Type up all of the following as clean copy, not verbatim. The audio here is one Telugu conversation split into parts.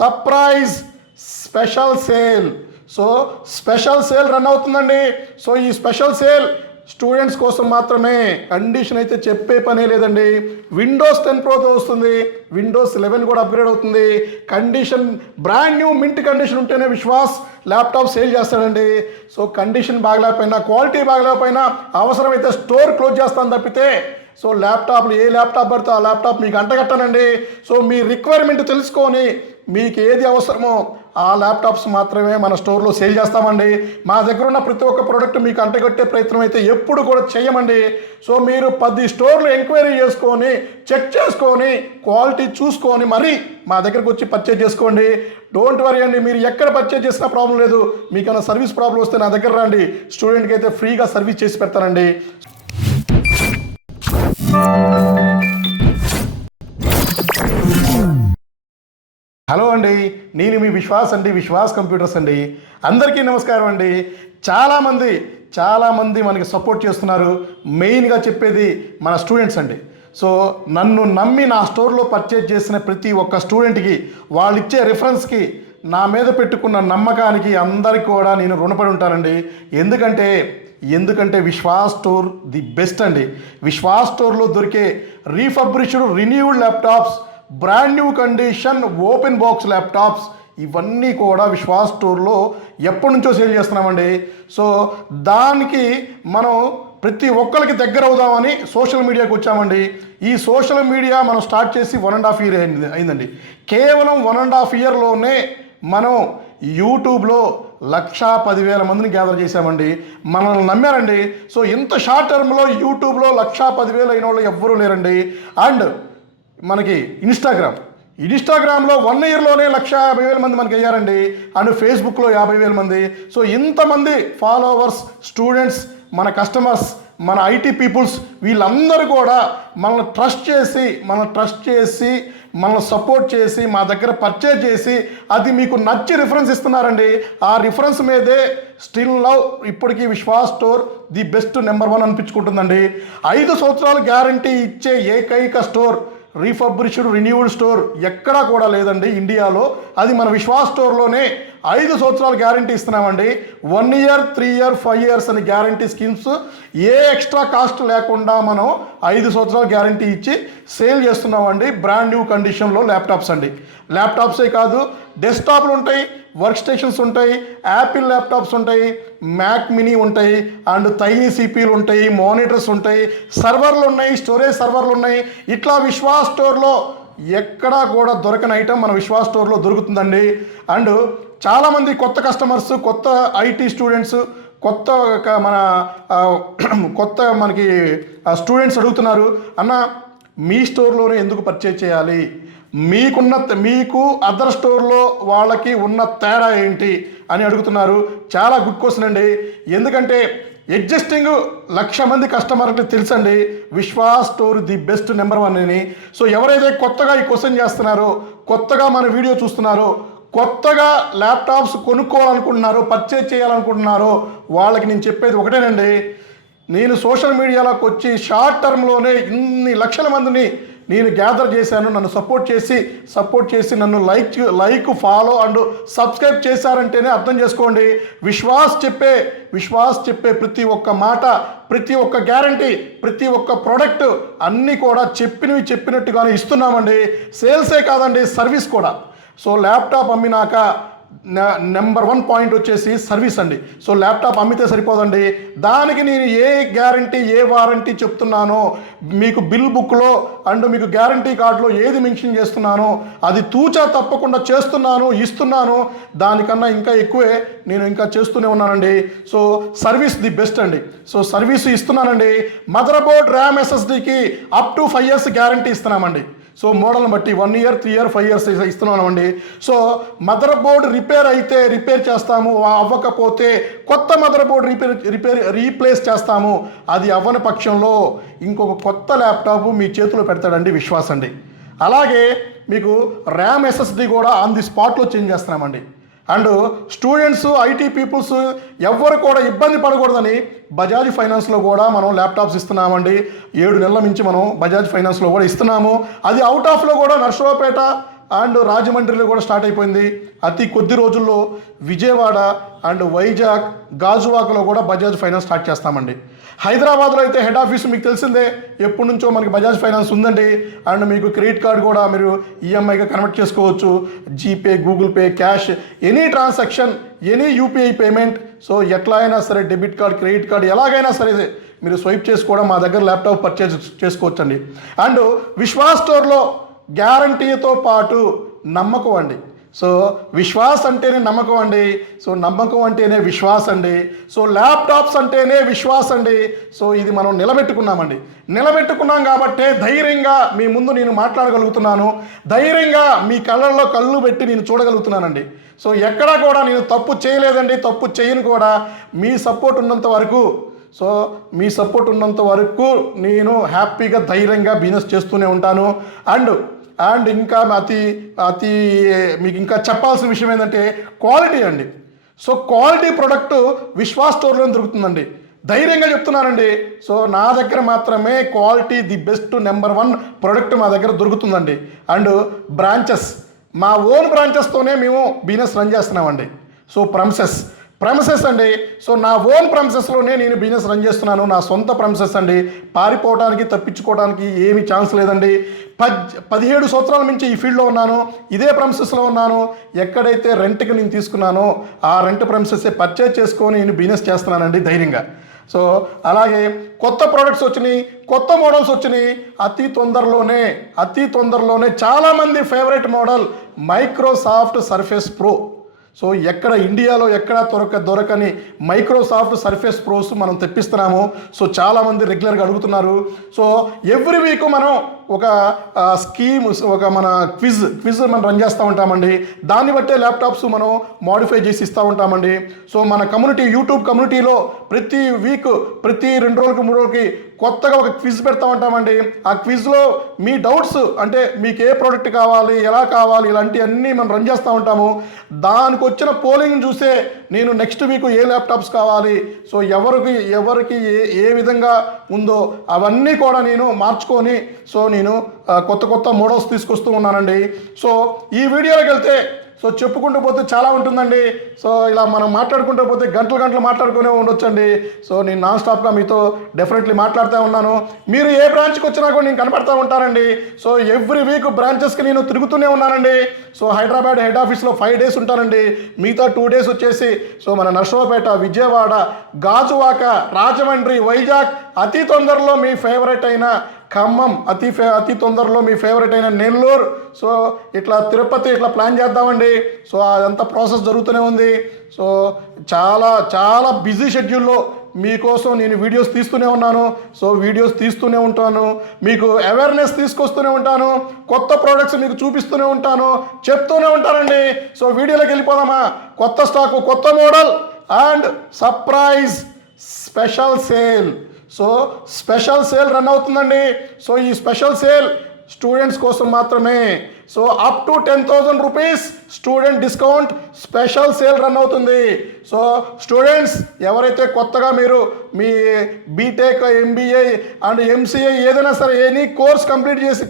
Surprise special sale. So special sale run అవుతుందండి. సో ఈ స్పెషల్ సేల్ స్టూడెంట్స్ కోసం మాత్రమే. కండిషన్ అయితే చెప్పే పనే లేదండి. విండోస్ 10 ప్రోతో వస్తుంది, విండోస్ 11 కూడా అప్గ్రేడ్ అవుతుంది. Condition brand new mint condition ఉంటేనే విశ్వాస్ ల్యాప్టాప్ సేల్ చేస్తాడండి. సో కండిషన్ బాగలేకపోయినా, క్వాలిటీ బాగలేకపోయినా, అవసరమైతే స్టోర్ క్లోజ్ చేస్తాను తప్పితే సో ల్యాప్టాప్లు ఏ ల్యాప్టాప్ పడితే ఆ ల్యాప్టాప్ మీకు అంటగట్టానండి. సో మీ రిక్వైర్మెంట్ తెలుసుకొని మీకు ఏది అవసరమో ఆ ల్యాప్టాప్స్ మాత్రమే మన స్టోర్లో సేల్ చేస్తామండి. మా దగ్గర ఉన్న ప్రతి ఒక్క ప్రోడక్ట్ మీకు అంటగట్టే ప్రయత్నం అయితే ఎప్పుడు కూడా చేయమండి. సో మీరు 10 స్టోర్లు ఎంక్వైరీ చేసుకొని, చెక్ చేసుకొని, క్వాలిటీ చూసుకొని మరీ మా దగ్గరకు వచ్చి పర్చేజ్ చేసుకోండి. డోంట్ వరీ అండి, మీరు ఎక్కడ పర్చేజ్ చేసినా ప్రాబ్లం లేదు. మీకైనా సర్వీస్ ప్రాబ్లం వస్తే నా దగ్గర రండి, స్టూడెంట్కి అయితే ఫ్రీగా సర్వీస్ చేసి పెడతానండి. హలో అండి, నేను మీ విశ్వాస్ అండి, విశ్వాస్ కంప్యూటర్స్ అండి. అందరికీ నమస్కారం అండి. చాలామంది మనకి సపోర్ట్ చేస్తున్నారు. మెయిన్గా చెప్పేది మన స్టూడెంట్స్ అండి. సో నన్ను నమ్మి నా స్టోర్లో పర్చేజ్ చేసిన ప్రతి ఒక్క స్టూడెంట్కి, వాళ్ళు ఇచ్చే రిఫరెన్స్కి, నా మీద పెట్టుకున్న నమ్మకానికి అందరికీ కూడా నేను రుణపడి ఉంటానండి. ఎందుకంటే విశ్వాస్ స్టోర్ ది బెస్ట్ అండి. విశ్వాస్ స్టోర్లో దొరికే refurbished, renewed laptops, brand new condition open box laptops, ఇవన్నీ కూడా విశ్వాస్ స్టోర్లో ఎప్పటి నుంచో సేల్ చేస్తున్నామండి. సో దానికి మనం ప్రతి ఒక్కరికి దగ్గర అవుదామని సోషల్ మీడియాకి వచ్చామండి. ఈ సోషల్ మీడియా మనం స్టార్ట్ చేసి 1.5 year అయిందండి. కేవలం 1.5 yearలోనే మనం యూట్యూబ్లో 1,10,000 మందిని గ్యాదర్ చేశామండి. మనల్ని నమ్మారండి. సో ఇంత షార్ట్ టర్మ్లో యూట్యూబ్లో 1,10,000 అయిన వాళ్ళు ఎవ్వరూ లేరండి. అండ్ మనకి ఇన్స్టాగ్రామ్లో 1 yearలోనే 1,50,000 మంది మనకి అయ్యారండి. అండ్ ఫేస్బుక్లో 50,000 మంది. సో ఇంతమంది ఫాలోవర్స్, స్టూడెంట్స్, మన కస్టమర్స్, మన ఐటీ పీపుల్స్, వీళ్ళందరూ కూడా మనల్ని ట్రస్ట్ చేసి మనల్ని సపోర్ట్ చేసి మా దగ్గర పర్చేజ్ చేసి అది మీకు నచ్చి రిఫరెన్స్ ఇస్తున్నారండి. ఆ రిఫరెన్స్ మీదే స్టిల్ నౌ ఇప్పటికీ Vishwas store the best number 1 అనిపించుకుంటుందండి. 5 సంవత్సరాలు గ్యారంటీ ఇచ్చే ఏకైక స్టోర్, రీఫర్బిష్డ్ రిన్యూడ్ స్టోర్ ఎక్కడా కూడా లేదండి ఇండియాలో. అది మన విశ్వాస్ స్టోర్లోనే 5 సంవత్సరాలు గ్యారంటీ ఇస్తున్నామండి. 1 year, 3 year, 5 years అని గ్యారంటీ స్కీమ్స్ ఏ ఎక్స్ట్రా కాస్ట్ లేకుండా మనం 5 సంవత్సరాలు గ్యారంటీ ఇచ్చి సేల్ చేస్తున్నామండి. బ్రాండ్ న్యూ కండిషన్లో ల్యాప్టాప్స్ అండి. ల్యాప్టాప్సే కాదు, డెస్క్టాప్లు ఉంటాయి, వర్క్ స్టేషన్స్ ఉంటాయి, యాపిల్ ల్యాప్టాప్స్ ఉంటాయి, మ్యాక్ మినీ ఉంటాయి, అండ్ టైనీ సిపిలు ఉంటాయి, మానిటర్స్ ఉంటాయి, సర్వర్లు ఉన్నాయి, స్టోరేజ్ సర్వర్లు ఉన్నాయి. ఇట్లా విశ్వాస్ స్టోర్లో ఎక్కడా కూడా దొరకని ఐటమ్ మన విశ్వాస్ స్టోర్లో దొరుకుతుందండి. అండ్ చాలామంది కొత్త కస్టమర్స్, కొత్త ఐటీ స్టూడెంట్స్, కొత్త మనకి స్టూడెంట్స్ అడుగుతున్నారు, అన్న మీ స్టోర్లోనే ఎందుకు పర్చేజ్ చేయాలి, మీకు అదర్ స్టోర్లో వాళ్ళకి ఉన్న తేడా ఏంటి అని అడుగుతున్నారు. చాలా గుడ్ క్వశ్చన్ అండి. ఎందుకంటే ఎగ్జిస్టింగ్ 1,00,000 మంది కస్టమర్కి తెలుసండి Vishwas store the best number 1 అని. సో ఎవరైతే కొత్తగా ఈ క్వశ్చన్ చేస్తున్నారో, కొత్తగా మన వీడియో చూస్తున్నారో, కొత్తగా ల్యాప్టాప్స్ కొనుక్కోవాలనుకుంటున్నారో, పర్చేజ్ చేయాలనుకుంటున్నారో, వాళ్ళకి నేను చెప్పేది ఒకటేనండి. నేను సోషల్ మీడియాలోకి వచ్చి షార్ట్ టర్మ్లోనే ఇన్ని లక్షల మందిని నేను గ్యాదర్ చేశాను. నన్ను సపోర్ట్ చేసి నన్ను లైక్ ఫాలో అండ్ సబ్స్క్రైబ్ చేశారంటేనే అర్థం చేసుకోండి. విశ్వాస్ చెప్పే ప్రతి ఒక్క మాట, ప్రతి ఒక్క గ్యారంటీ, ప్రతి ఒక్క ప్రోడక్ట్ అన్నీ కూడా చెప్పినట్టుగానే ఇస్తున్నామండి. సేల్సే కాదండి, సర్వీస్ కూడా. సో ల్యాప్టాప్ అమ్మినాక నెంబర్ 1 పాయింట్ వచ్చేసి సర్వీస్ అండి. సో ల్యాప్టాప్ అమ్మితే సరిపోదండి, దానికి నేను ఏ గ్యారంటీ, ఏ వారంటీ చెప్తున్నానో, మీకు బిల్ బుక్లో అండ్ మీకు గ్యారంటీ కార్డులో ఏది మెన్షన్ చేస్తున్నానో అది తూచా తప్పకుండా ఇస్తున్నాను. దానికన్నా ఇంకా ఎక్కువే నేను ఇంకా చేస్తూనే ఉన్నానండి. సో సర్వీస్ ది బెస్ట్ అండి. సో సర్వీస్ ఇస్తున్నానండి. మదర్ బోర్డ్, ర్యామ్, ఎస్ఎస్డికి అప్ టు 5 years గ్యారంటీ ఇస్తున్నామండి. సో మోడల్ని బట్టి 1 year, 3 year, 5 years ఇస్తున్నామండి. సో మదర్ బోర్డ్ రిపేర్ చేస్తాము. అవ్వకపోతే కొత్త మదర్ బోర్డ్ రీప్లేస్ చేస్తాము. అది అవ్వని పక్షంలో ఇంకొక కొత్త ల్యాప్టాప్ మీ చేతిలో పెడతాడండి విశ్వాస్ అండి. అలాగే మీకు ర్యామ్, ఎస్ఎస్డి కూడా ఆన్ ది స్పాట్లో చేంజ్ చేస్తున్నామండి. అండ్ స్టూడెంట్స్, ఐటీ పీపుల్స్ ఎవ్వరు కూడా ఇబ్బంది పడకూడదని బజాజ్ ఫైనాన్స్లో కూడా మనం ల్యాప్టాప్స్ ఇస్తున్నామండి. 7 నెలల నుంచి మనం బజాజ్ ఫైనాన్స్లో కూడా ఇస్తున్నాము. అది అవుట్ ఆఫ్లో కూడా నర్సరావుపేట, అండ్ రాజమండ్రిలో కూడా స్టార్ట్ అయిపోయింది. అతి కొద్ది రోజుల్లో విజయవాడ అండ్ వైజాగ్, గాజువాకలో కూడా బజాజ్ ఫైనాన్స్ స్టార్ట్ చేస్తామండి. హైదరాబాద్లో అయితే హెడ్ ఆఫీస్ మీకు తెలిసిందే, ఎప్పటి నుంచో మనకి బజాజ్ ఫైనాన్స్ ఉందండి. అండ్ మీకు క్రెడిట్ కార్డు కూడా మీరు ఈఎంఐగా కన్వర్ట్ చేసుకోవచ్చు. GPay, Google pay, cash, any transaction, any UPI payment. So ఎట్లా అయినా సరే డెబిట్ కార్డ్, క్రెడిట్ కార్డ్ ఎలాగైనా సరే మీరు స్వైప్ చేసుకోవడం మా దగ్గర ల్యాప్టాప్ పర్చేజ్ చేసుకోవచ్చండి. అండ్ విశ్వాస్ స్టోర్లో గ్యారంటీతో పాటు నమ్మకం అండి. సో విశ్వాస్ అంటేనే నమ్మకం అండి. సో నమ్మకం అంటేనే విశ్వాస్ అండి. సో ల్యాప్టాప్స్ అంటేనే విశ్వాస్ అండి. సో ఇది మనం నిలబెట్టుకున్నాం కాబట్టే ధైర్యంగా మీ ముందు నేను మాట్లాడగలుగుతున్నాను. ధైర్యంగా మీ కళ్ళల్లో కళ్ళు పెట్టి నేను చూడగలుగుతున్నానండి. సో ఎక్కడా కూడా నేను తప్పు చేయలేదండి, తప్పు చేయను కూడా. మీ సపోర్ట్ ఉన్నంత వరకు నేను హ్యాపీగా ధైర్యంగా బిజినెస్ చేస్తూనే ఉంటాను. అండ్ ఇంకా అతి మీకు ఇంకా చెప్పాల్సిన విషయం ఏంటంటే క్వాలిటీ అండి. సో క్వాలిటీ ప్రోడక్ట్ విశ్వాస్ స్టోర్లో దొరుకుతుందండి. ధైర్యంగా చెప్తున్నానండి. సో నా దగ్గర మాత్రమే quality the best number 1 product మా దగ్గర దొరుకుతుందండి. అండ్ బ్రాంచెస్, మా ఓన్ బ్రాంచెస్తోనే మేము బిజినెస్ రన్ చేస్తున్నామండి. సో ప్రమిసెస్ అండి. సో నా ఓన్ ప్రమిసెస్లోనే నేను బిజినెస్ రన్ చేస్తున్నాను. నా సొంత ప్రమిసెస్ అండి. పారిపోవడానికి, తప్పించుకోవడానికి ఏమీ ఛాన్స్ లేదండి. 17 సంవత్సరాల నుంచి ఈ ఫీల్డ్లో ఉన్నాను. ఇదే ప్రమిసెస్లో ఉన్నాను. ఎక్కడైతే రెంట్కి నేను తీసుకున్నానో ఆ రెంట్ ప్రమిసెస్ పర్చేజ్ చేసుకొని నేను బిజినెస్ చేస్తున్నానండి ధైర్యంగా. సో అలాగే కొత్త ప్రోడక్ట్స్ వచ్చినాయి, కొత్త మోడల్స్ వచ్చినాయి. అతి తొందరలోనే చాలామంది favourite model Microsoft surface pro. So ఇండియాలో ఎక్కడ దొరకని మైక్రోసాఫ్ట్ సర్ఫేస్ ప్రోస్ మనం తెప్పిస్తున్నాము. సో చాలామంది రెగ్యులర్గా అడుగుతున్నారు. సో ఎవ్రీ వీక్ మనం ఒక స్కీమ్, మన క్విజ్ మనం రన్ చేస్తూ ఉంటామండి. దాన్ని బట్టే ల్యాప్టాప్స్ మనం మోడిఫై చేసి ఇస్తూ ఉంటామండి. సో మన యూట్యూబ్ కమ్యూనిటీలో ప్రతి వీక్, ప్రతి 2 రోజులకి 3 రోజులకి కొత్తగా ఒక క్విజ్ పెడతా ఉంటామండి. ఆ క్విజ్లో మీ డౌట్స్, అంటే మీకు ఏ ప్రోడక్ట్ కావాలి, ఎలా కావాలి, ఇలాంటివన్నీ మనం రన్ చేస్తూ ఉంటాము. దానికి వచ్చిన పోలింగ్ చూసే నేను నెక్స్ట్ వీక్ ఏ ల్యాప్టాప్స్ కావాలి, సో ఎవరికి ఏ విధంగా ఉందో అవన్నీ కూడా నేను మార్చుకొని సో నేను కొత్త మోడల్స్ తీసుకొస్తూ ఉన్నానండి. సో ఈ వీడియోలోకి వెళ్తే చెప్పుకుంటూ పోతే చాలా ఉంటుందండి. సో ఇలా మనం మాట్లాడుకుంటూ పోతే గంటలు మాట్లాడుకునే ఉండొచ్చండి. సో నేను నాన్ స్టాప్గా మీతో డెఫినెట్లీ మాట్లాడుతూ ఉన్నాను. మీరు ఏ బ్రాంచ్కి వచ్చినా కూడా నేను కనపడుతూ ఉంటానండి. సో ఎవ్రీ వీక్ బ్రాంచెస్కి నేను తిరుగుతూనే ఉన్నానండి. సో హైదరాబాద్ హెడ్ ఆఫీస్లో 5 days ఉంటానండి. మిగతా 2 days వచ్చేసి మన నర్సరావుపేట, విజయవాడ, గాజువాక, రాజమండ్రి, వైజాగ్, అతి తొందరలో మీ ఫేవరెట్ అయిన ఖమ్మం, అతి తొందరలో మీ ఫేవరెట్ అయిన నెల్లూరు, సో ఇట్లా తిరుపతి, ఇట్లా ప్లాన్ చేద్దామండి. సో అదంతా ప్రాసెస్ జరుగుతూనే ఉంది. సో చాలా బిజీ షెడ్యూల్లో మీకోసం నేను వీడియోస్ తీస్తూనే ఉన్నాను. సో వీడియోస్ తీస్తూనే ఉంటాను, మీకు అవేర్నెస్ తీసుకొస్తూనే ఉంటాను, కొత్త ప్రోడక్ట్స్ మీకు చూపిస్తూనే ఉంటాను, చెప్తూనే ఉంటానండి. సో వీడియోలోకి వెళ్ళిపోదామా? కొత్త స్టాకు, కొత్త model and surprise special sale. So special sale run అవుతుందండి. సో ఈ స్పెషల్ సేల్ స్టూడెంట్స్ కోసం మాత్రమే. So up to 10,000 rupees student discount special sale run అవుతుంది. సో స్టూడెంట్స్ ఎవరైతే కొత్తగా మీరు మీ బీటెక్, ఎంబీఏ అండ్ ఎంసీఏ ఏదైనా సరే ఎనీ కోర్స్ కంప్లీట్ చేసి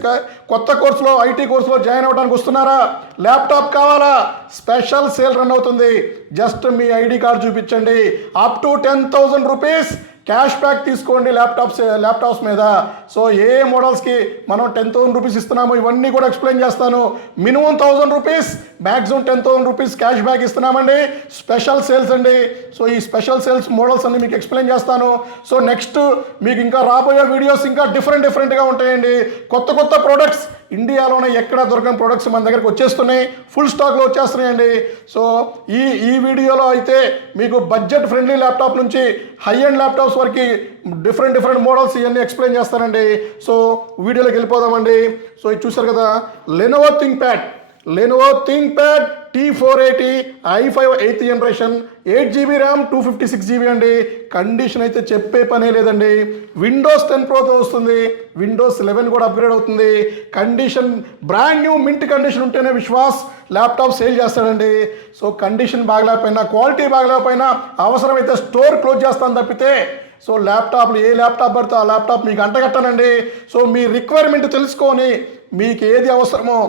కొత్త కోర్సులో, ఐటీ కోర్సులో జాయిన్ అవ్వడానికి వస్తున్నారా, ల్యాప్టాప్ కావాలా, స్పెషల్ సేల్ రన్ అవుతుంది. జస్ట్ మీ ఐడి కార్డు చూపించండి, up to 10,000 rupees cash back తీసుకోండి ల్యాప్టాప్స్ మీద. సో ఏ మోడల్స్కి మనం 10,000 రూపీస్ ఇస్తున్నాము ఇవన్నీ కూడా ఎక్స్ప్లెయిన్ చేస్తాను. Minimum 1,000 rupees, maximum 10,000 rupees cash back ఇస్తున్నామండి. స్పెషల్ సేల్స్ అండి. సో ఈ స్పెషల్ సేల్స్ మోడల్స్ అన్ని మీకు ఎక్స్ప్లెయిన్ చేస్తాను. సో నెక్స్ట్ మీకు ఇంకా రాబోయే వీడియోస్ ఇంకా డిఫరెంట్గా ఉంటాయండి. కొత్త ప్రోడక్ట్స్, ఇండియాలోనే ఎక్కడ దొరకని ప్రోడక్ట్స్ మన దగ్గరకు వచ్చేస్తున్నాయి, ఫుల్ స్టాక్లో వచ్చేస్తున్నాయండి. సో ఈ వీడియోలో అయితే మీకు బడ్జెట్ ఫ్రెండ్లీ ల్యాప్టాప్ నుంచి హై ఎండ్ ల్యాప్టాప్స్ వరకు డిఫరెంట్ మోడల్స్ ఇవన్నీ ఎక్స్ప్లెయిన్ చేస్తానండి. సో వీడియోలోకి వెళ్ళిపోదామండి. సో ఇది చూసారు కదా, Lenovo ThinkPad T480 i5 8th generation, 8GB RAM, 256GB అండి. కండిషన్ అయితే చెప్పే పనే లేదండి. విండోస్ 10 ప్రోతో వస్తుంది, విండోస్ 11 కూడా అప్గ్రేడ్ అవుతుంది. Condition brand new mint condition ఉంటేనే విశ్వాస్ ల్యాప్టాప్ సేల్ చేస్తాడండి. సో కండిషన్ బాగలేకపోయినా, క్వాలిటీ బాగలేకపోయినా అవసరమైతే స్టోర్ క్లోజ్ చేస్తాను తప్పితే సో ల్యాప్టాప్లు ఏ ల్యాప్టాప్ పడితే ఆ ల్యాప్టాప్ మీకు అంటగట్టానండి. సో మీ రిక్వైర్మెంట్ తెలుసుకొని మీకు ఏది అవసరమో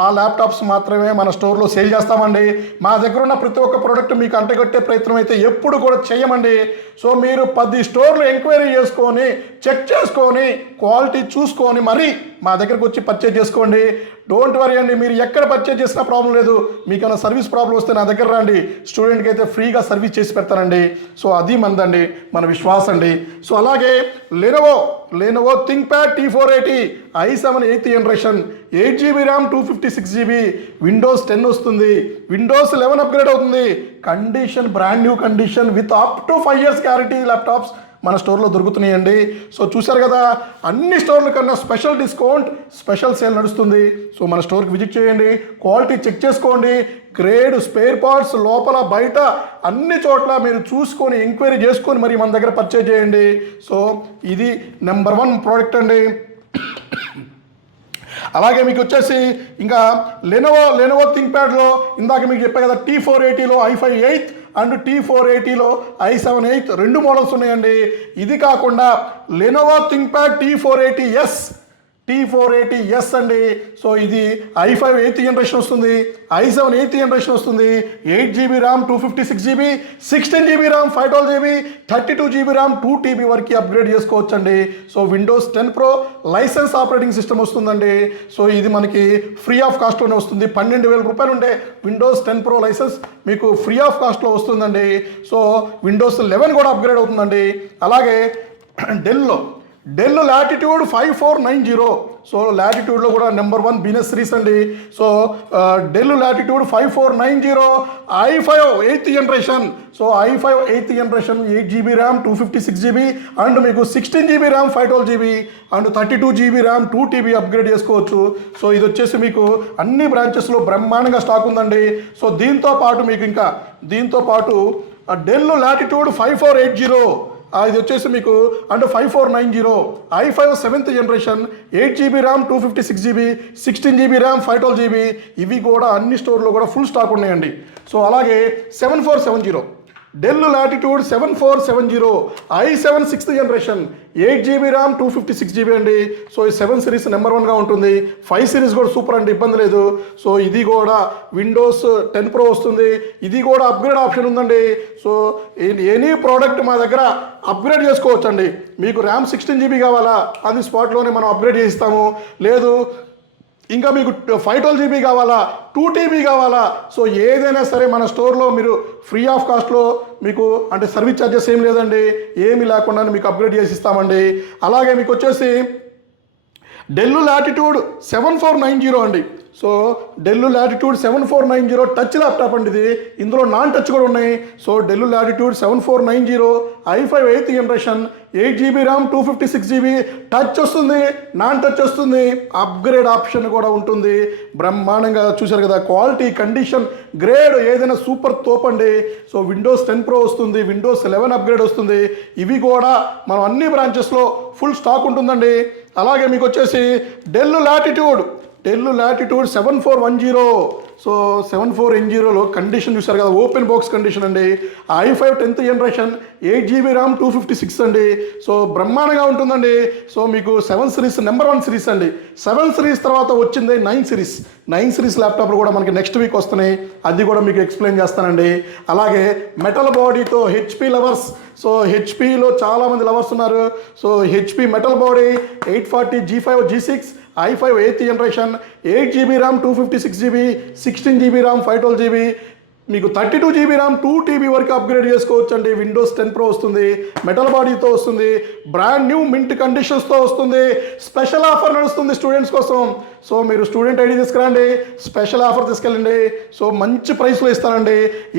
ఆ ల్యాప్టాప్స్ మాత్రమే మన స్టోర్లో సేల్ చేస్తామండి. మా దగ్గర ఉన్న ప్రతి ఒక్క ప్రోడక్ట్ మీకు అంటగట్టే ప్రయత్నం అయితే ఎప్పుడు కూడా చేయమండి. సో మీరు 10 స్టోర్లు ఎంక్వైరీ చేసుకొని చెక్ చేసుకొని క్వాలిటీ చూసుకొని మరీ మా దగ్గరకు వచ్చి పర్చేజ్ చేసుకోండి. డోంట్ వరీ అండి, మీరు ఎక్కడ పర్చేజ్ చేసినా ప్రాబ్లం లేదు. మీకైనా సర్వీస్ ప్రాబ్లం వస్తే నా దగ్గర రండి, స్టూడెంట్కి అయితే ఫ్రీగా సర్వీస్ చేసి పెడతానండి. సో అది మందండి, మన విశ్వాసం అండి. సో అలాగే Lenovo ThinkPad T480 i7 8th generation 8GB RAM 256GB Windows 10 వస్తుంది. విండోస్ 11 అప్గ్రేడ్ అవుతుంది. Condition brand new condition with up to 5 years guarantee laptops మన స్టోర్లో దొరుకుతున్నాయండి. సో చూశారు కదా, అన్ని స్టోర్ల కన్నా స్పెషల్ డిస్కౌంట్, స్పెషల్ సేల్ నడుస్తుంది. సో మన స్టోర్కి విజిట్ చేయండి, క్వాలిటీ చెక్ చేసుకోండి, గ్రేడ్ స్పేర్ పార్ట్స్ లోపల బయట అన్ని చోట్ల మీరు చూసుకొని ఎంక్వైరీ చేసుకొని మరి మన దగ్గర పర్చేజ్ చేయండి. సో ఇది నెంబర్ 1 ప్రోడక్ట్ అండి. అలాగే మీకు వచ్చేసి ఇంకా లెనోవో థింక్ప్యాడ్లో ఇందాక మీకు చెప్పే కదా, T480లో i5 8th and T480లో i7 8th 2 models ఉన్నాయండి. ఇది కాకుండా లెనోవో థింక్ప్యాడ్ T480S అండి. సో ఇది i5 8th జనరేషన్ వస్తుంది, i7 8th జనరేషన్ వస్తుంది. 8GB RAM 256GB, 16GB RAM 512GB, 32GB RAM 2TB వరకు అప్గ్రేడ్ చేసుకోవచ్చండి. So Windows 10 Pro licence operating system వస్తుందండి. సో ఇది మనకి ఫ్రీ ఆఫ్ కాస్ట్లోనే వస్తుంది. 12,000 రూపాయలు ఉండే విండోస్ 10 Pro లైసెన్స్ మీకు ఫ్రీ ఆఫ్ కాస్ట్లో వస్తుందండి. సో విండోస్ 11 కూడా అప్గ్రేడ్ అవుతుందండి. అలాగే డెల్ లాటిట్యూడ్ 5490. సో లాటిట్యూడ్లో కూడా నెంబర్ 1 బిజినెస్ సిరీస్ అండి. So del latitude 5490 i5 8th generation. So i5 8th generation 8GB RAM 256GB and మీకు 16GB RAM 512GB and 32GB RAM 2TB upgrade చేసుకోవచ్చు. సో ఇది వచ్చేసి మీకు అన్ని బ్రాంచెస్లో బ్రహ్మాండంగా స్టాక్ ఉందండి. సో దీంతో పాటు డెల్ లాటిట్యూడ్ 5480 ఇది వచ్చేసి మీకు అంటే 5490 i5 7th generation 8GB RAM 256GB 16GB RAM 512GB ఇవి కూడా అన్ని స్టోర్లో కూడా ఫుల్ స్టాక్ ఉన్నాయండి. సో అలాగే 7470 del latitude 7470 i7 6th generation 8GB RAM 256GB అండి. సో ఈ 7 సిరీస్ నెంబర్ 1గా ఉంటుంది. 5 సిరీస్ కూడా సూపర్ అండి, ఇబ్బంది లేదు. సో ఇది కూడా విండోస్ 10 Pro వస్తుంది. ఇది కూడా అప్గ్రేడ్ ఆప్షన్ ఉందండి. సో ఎనీ ప్రోడక్ట్ మా దగ్గర అప్గ్రేడ్ చేసుకోవచ్చు అండి. మీకు ర్యామ్ 16GB కావాలా, అది స్పాట్లోనే మనం అప్గ్రేడ్ చేయిస్తాము. లేదు ఇంకా మీకు 512GB కావాలా, 2TB కావాలా, సో ఏదైనా సరే మన స్టోర్లో మీరు ఫ్రీ ఆఫ్ కాస్ట్లో మీకు అంటే సర్వీస్ ఛార్జెస్ ఏం లేదండి, ఏమీ లేకుండా మీకు అప్గ్రేడ్ చేసి ఇస్తామండి. అలాగే మీకు వచ్చేసి డెల్ లాటిట్యూడ్ 7490 అండి. So del latitude 7490 touch laptop అండి ఇది. ఇందులో నాన్ టచ్ కూడా ఉన్నాయి. So del latitude 7490 i5 8th generation 8GB RAM 256GB touch వస్తుంది, నాన్ టచ్ వస్తుంది, అప్గ్రేడ్ ఆప్షన్ కూడా ఉంటుంది. బ్రహ్మాండంగా చూశారు కదా, క్వాలిటీ కండిషన్ గ్రేడ్ ఏదైనా సూపర్ తోపండి. సో విండోస్ 10 Pro వస్తుంది, విండోస్ 11 అప్గ్రేడ్ వస్తుంది. ఇవి కూడా మనం అన్ని బ్రాంచెస్లో ఫుల్ స్టాక్ ఉంటుందండి. అలాగే మీకు వచ్చేసి డెల్ లాటిట్యూడ్ 7410. సో 7410లో కండిషన్ చూసారు కదా, ఓపెన్ బాక్స్ కండిషన్ అండి. i5 10th generation 8GB RAM 256 అండి. సో బ్రహ్మాండంగా ఉంటుందండి. సో మీకు 7 సిరీస్ నెంబర్ 1 సిరీస్ అండి. 7 సిరీస్ తర్వాత వచ్చింది 9 సిరీస్ ల్యాప్టాప్లు కూడా మనకి నెక్స్ట్ వీక్ వస్తున్నాయి. అది కూడా మీకు ఎక్స్ప్లెయిన్ చేస్తానండి. అలాగే మెటల్ బాడీతో HP లవర్స్, సో హెచ్పిలో చాలామంది లవర్స్ ఉన్నారు. So HP metal body 840 G5 G6 i5 8th generation 8GB RAM 256GB 16GB RAM 512GB మీకు 32GB ర్యామ్ 2TB వరకు అప్గ్రేడ్ చేసుకోవచ్చు అండి. విండోస్ 10 Pro వస్తుంది, మెటల్ బాడీతో వస్తుంది, బ్రాండ్ న్యూ మింట్ కండిషన్స్తో వస్తుంది. స్పెషల్ ఆఫర్ నడుస్తుంది స్టూడెంట్స్ కోసం. సో మీరు స్టూడెంట్ ఐడి తీసుకురండి, స్పెషల్ ఆఫర్ తీసుకెళ్ళండి. సో మంచి ప్రైస్లో ఇస్తానండి.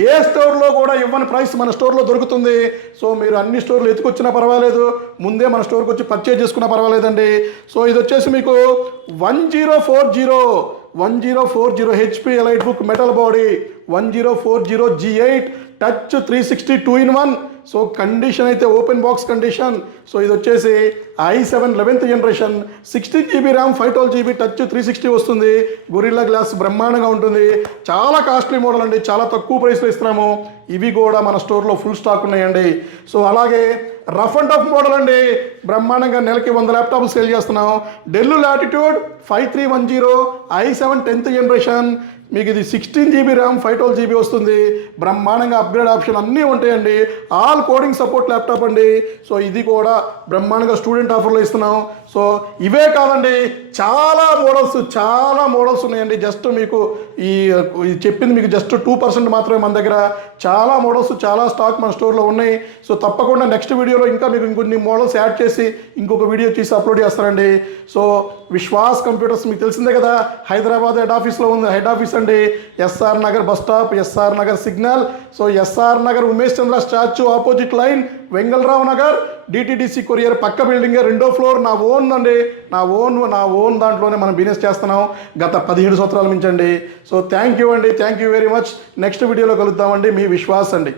ఏ స్టోర్లో కూడా ఇవ్వని ప్రైస్ మన స్టోర్లో దొరుకుతుంది. సో మీరు అన్ని స్టోర్లు ఎత్తుకొచ్చినా పర్వాలేదు, ముందే మన స్టోర్కి వచ్చి పర్చేజ్ చేసుకున్నా పర్వాలేదండి. సో ఇది వచ్చేసి మీకు 1040 HP elite book metal body 1040 G8 touch 360 2-in-1. So condition అయితే ఓపెన్ బాక్స్ కండిషన్. సో ఇది వచ్చేసి i7 11th generation 16GB RAM 512GB touch 360 వస్తుంది. గొరిల్లా గ్లాస్ బ్రహ్మాండంగా ఉంటుంది. చాలా కాస్ట్లీ మోడల్ అండి, చాలా తక్కువ ప్రైస్లో ఇస్తున్నాము. ఇవి కూడా మన స్టోర్లో ఫుల్ స్టాక్ ఉన్నాయండి. సో అలాగే రఫ్ అండ్ టఫ్ మోడల్ అండి. బ్రహ్మాండంగా నెలకి 100 ల్యాప్టాప్లు సేల్ చేస్తున్నాం. Del latitude 5310 i7 10th generation. మీకు ఇది 16 GB ర్యామ్ 512 GB వస్తుంది. బ్రహ్మాండంగా అప్గ్రేడ్ ఆప్షన్ అన్నీ ఉంటాయండి. ఆల్ కోడింగ్ సపోర్ట్ ల్యాప్టాప్ అండి. సో ఇది కూడా బ్రహ్మాండంగా స్టూడెంట్ ఆఫర్లో ఇస్తున్నాం. సో ఇవే కాదండి, చాలా మోడల్స్ ఉన్నాయండి. జస్ట్ మీకు ఈ చెప్పింది మీకు జస్ట్ 2% మాత్రమే మన దగ్గర. చాలా మోడల్స్, చాలా స్టాక్ మన స్టోర్లో ఉన్నాయి. సో తప్పకుండా నెక్స్ట్ వీడియోలో ఇంకా మీకు ఇంకొన్ని మోడల్స్ యాడ్ చేసి ఇంకొక వీడియో చేసి అప్లోడ్ చేస్తానండి. సో విశ్వాస్ కంప్యూటర్స్ మీకు తెలిసిందే కదా, హైదరాబాద్ హెడ్ ఆఫీస్లో ఉంది. హెడ్ ఆఫీస్ అండి SR Nagar bus stop, SR Nagar signal. So SR Nagar Umesh Chandra statue opposite line, Vengalrao Nagar, DTDC courier పక్క బిల్డింగే, 2వ ఫ్లోర్. నా ఓన్ అండి, నా ఓన్ దాంట్లోనే మనం బిజినెస్ చేస్తున్నాం గత 17 సంవత్సరాల నుంచి అండి. సో థ్యాంక్ యూ అండి, thank you very much. Next వీడియోలో కలుద్దామండి. మీ విశ్వాస్ అండి.